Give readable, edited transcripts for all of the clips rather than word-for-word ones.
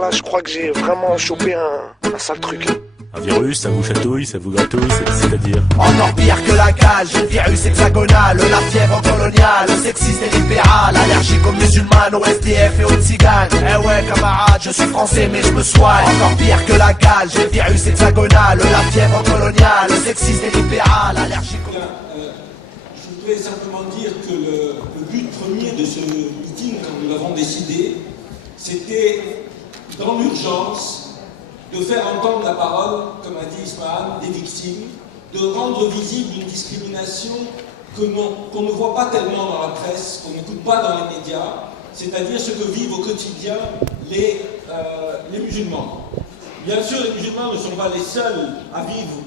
Là, je crois que j'ai vraiment chopé un sale truc. Un virus, ça vous chatouille, ça vous gratouille, c'est-à-dire Encore pire que la cage, le virus hexagonal, la fièvre coloniale, sexiste et libéral, allergique aux musulmanes, au SDF et aux tziganes. Eh ouais camarade, je suis français mais je me soigne. Encore pire que la cage, le virus hexagonal, la fièvre coloniale, sexiste et libéral, allergique aux... Je voudrais simplement dire que le but premier de ce meeting, quand nous l'avons décidé, c'était dans l'urgence de faire entendre la parole, comme a dit Ismaël, des victimes, de rendre visible une discrimination qu'on ne voit pas tellement dans la presse, qu'on n'écoute pas dans les médias, c'est-à-dire ce que vivent au quotidien les musulmans. Bien sûr, les musulmans ne sont pas les seuls à vivre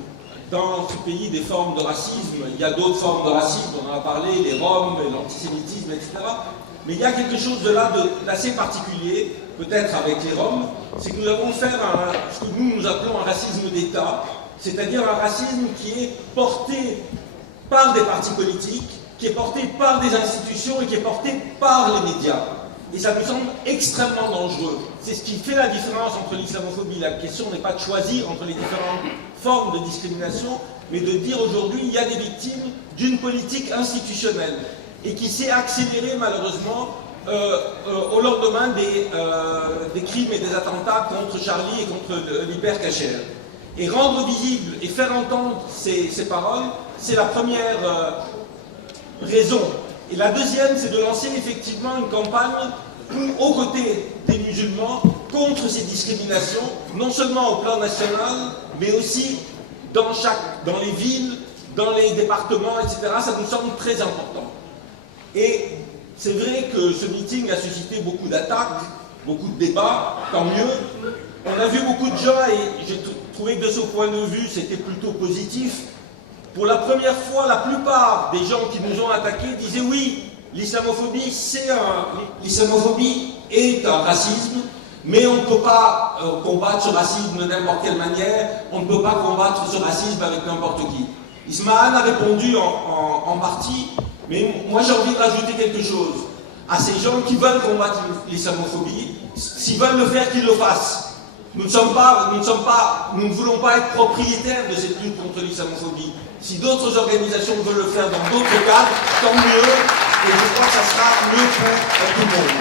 dans ce pays des formes de racisme. Il y a d'autres formes de racisme, on en a parlé, les Roms, l'antisémitisme, etc. Mais il y a quelque chose de là d'assez particulier, peut-être avec les Roms, c'est que nous avons fait ce que nous appelons un racisme d'État, c'est-à-dire un racisme qui est porté par des partis politiques, qui est porté par des institutions et qui est porté par les médias. Et ça nous semble extrêmement dangereux. C'est ce qui fait la différence entre l'islamophobie. La question n'est pas de choisir entre les différentes formes de discrimination, mais de dire aujourd'hui il y a des victimes d'une politique institutionnelle et qui s'est accélérée malheureusement au lendemain des crimes et des attentats contre Charlie et contre l'Hyper-Cacher. Et rendre visible et faire entendre ces paroles, c'est la première raison. Et la deuxième, c'est de lancer effectivement une campagne aux côtés des musulmans contre ces discriminations, non seulement au plan national, mais aussi dans les villes, dans les départements, etc. Ça nous semble très important. Et c'est vrai que ce meeting a suscité beaucoup d'attaques, beaucoup de débats, tant mieux. On a vu beaucoup de gens, et j'ai trouvé que de ce point de vue, c'était plutôt positif. Pour la première fois, la plupart des gens qui nous ont attaqués disaient oui, l'islamophobie est un racisme, mais on ne peut pas combattre ce racisme de n'importe quelle manière, on ne peut pas combattre ce racisme avec n'importe qui. Ismaël a répondu en partie, mais moi j'ai envie de rajouter quelque chose. À ces gens qui veulent combattre l'islamophobie, s'ils veulent le faire, qu'ils le fassent. Nous ne voulons pas être propriétaires de cette lutte contre l'islamophobie. Si d'autres organisations veulent le faire dans d'autres cadres, tant mieux, et je crois que ça sera mieux pour tout le monde.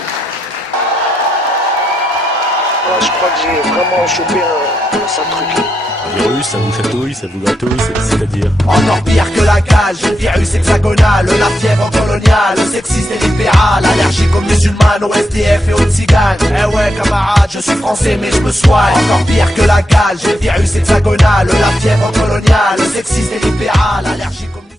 Là, je crois que j'ai vraiment chopé un sale truc. Un virus, ça vous chatouille, ça vous gratouille, c'est-à-dire Encore pire que la cage, le virus hexagonal, la fièvre coloniale, sexiste et libéral, allergique aux musulmanes, au SDF et aux tziganes. Eh ouais camarade, je suis français mais je me soigne. Encore pire que la cage, le virus hexagonal, la fièvre coloniale, sexiste et libéral, allergique aux